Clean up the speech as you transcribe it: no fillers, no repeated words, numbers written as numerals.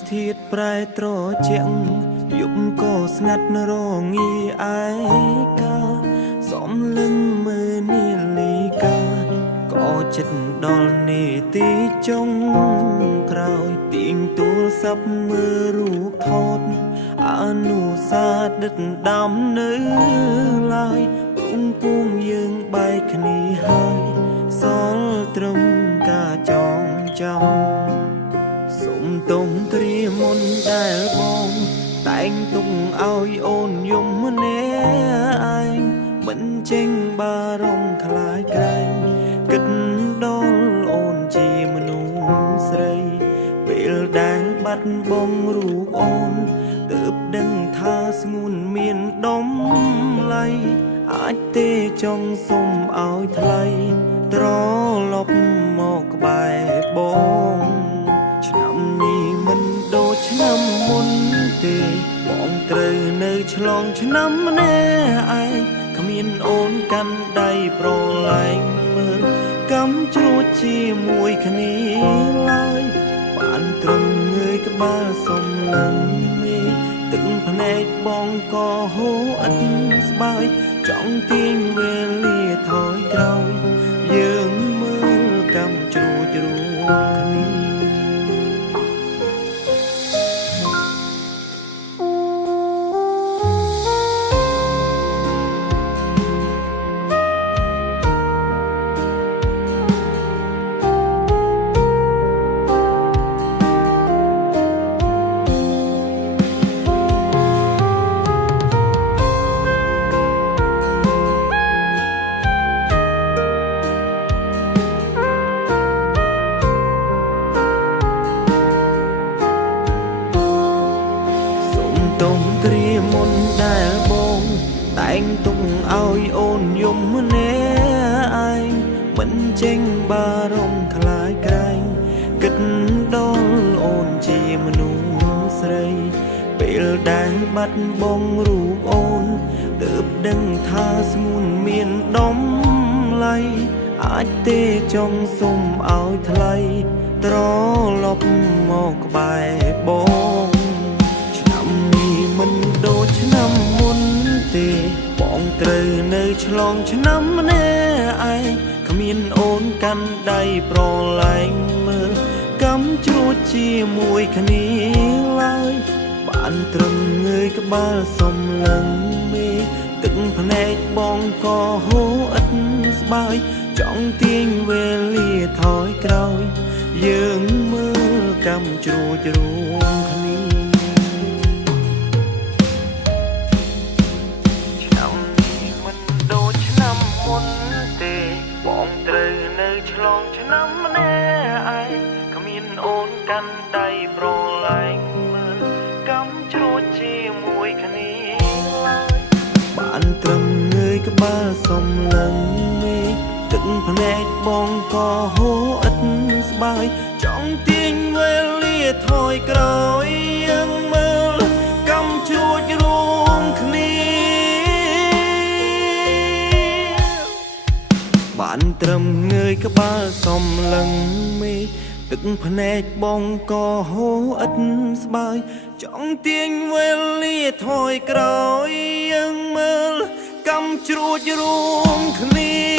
ស្ថិតប្រែត្រជាក់យប់ក៏ស្ងាត់រងាឯកាសំលឹងមើលនាឡិកាក៏ចិត្តដល់នេតិចុងក្រោយទៀងទូរស័ព្ទមើលរូបថតអនុសាសន៍ដិតដាំនៅឡើយពុំពុំយើងបែកគ្នាហើយសល់ត្រឹមការចងចាំសុំទុំគ្រាមុនដែលបងតែងទុកឲ្យអូនយំម្នាក់ឯងមិនចេញបារម្ភខ្លាចក្រែងគិតដល់អូនជាមនុស្សស្រីពេលដែលបាត់បង់រូបអូនទើបដឹងថាស្ងួនមានដំឡៃអាចទេចង់សុំឲ្យថ្លៃត្រឡប់មកក្បែរបងឆ្នាំនេះមិនដូចឆ្នាំមុនទេបងត្រូវនៅឆ្លងឆ្នាំម្នាក់ឯងគ្មានអូនកាន់ដៃប្រឡែងមើលកំជ្រួចជាមួយគ្នាឡើយបានត្រឹមងើយក្បាលសំឡឹងមេទឹកភ្នែកបងក៏ហូរឥតស្បើយចង់ទាញវេលាថយក្រោយយើងមើលកំជ្រួចរួមគ្នាទុំគ្រាមុនដែលបងតែងទុកឲ្យអូនយំម្នាក់ឯងមិនចេញបារម្ភខ្លាចក្រែងគិតដល់អូនជាមនុស្សស្រីពេលដែលបាត់បង់រូបអូនទើបដឹងថាស្ងួនមានដំឡៃអាចទេចង់សុំឲ្យថ្លៃត្រឡប់មកក្បែរបងមិនដូចឆ្នាំមុនទេបងត្រូវនៅឆ្លងឆ្នាំម្នាក់ឯងគ្មានអូនកាន់ដៃប្រឡែងមើលកំជ្រួចជាមួយគ្នាឡើយបានត្រឹមងើយក្បាលសំឡឹងមេទឹកភ្នែកបងក៏ហូរឥតស្បើយចង់ទាញវេលាថយក្រោយយើងមើលកំជ្រួចរួមគ្នាបងត្រូវនៅឆ្លងឆ្នាំម្នាក់ឯងគ្មានអូនកាន់ដៃប្រឡែងមើលកំជ្រួចជាមួយគ្នាឡើយបានត្រឹមងើយក្បាលសំឡឹងមេទឹកភ្នែកបងក៏ហូរឥតស្បើយចង់ទាញវេលាថយក្រោយយើងមើលកំជ្រួចរួមគ្នាបានត្រឹមងើយក្បាលសំឡឹងមេទឹកភ្នែកបងក៏ហូរឥតស្បើយចង់ទាញវេលាថយក្រោយយើងមើលកំជ្រួចរួមគ្នា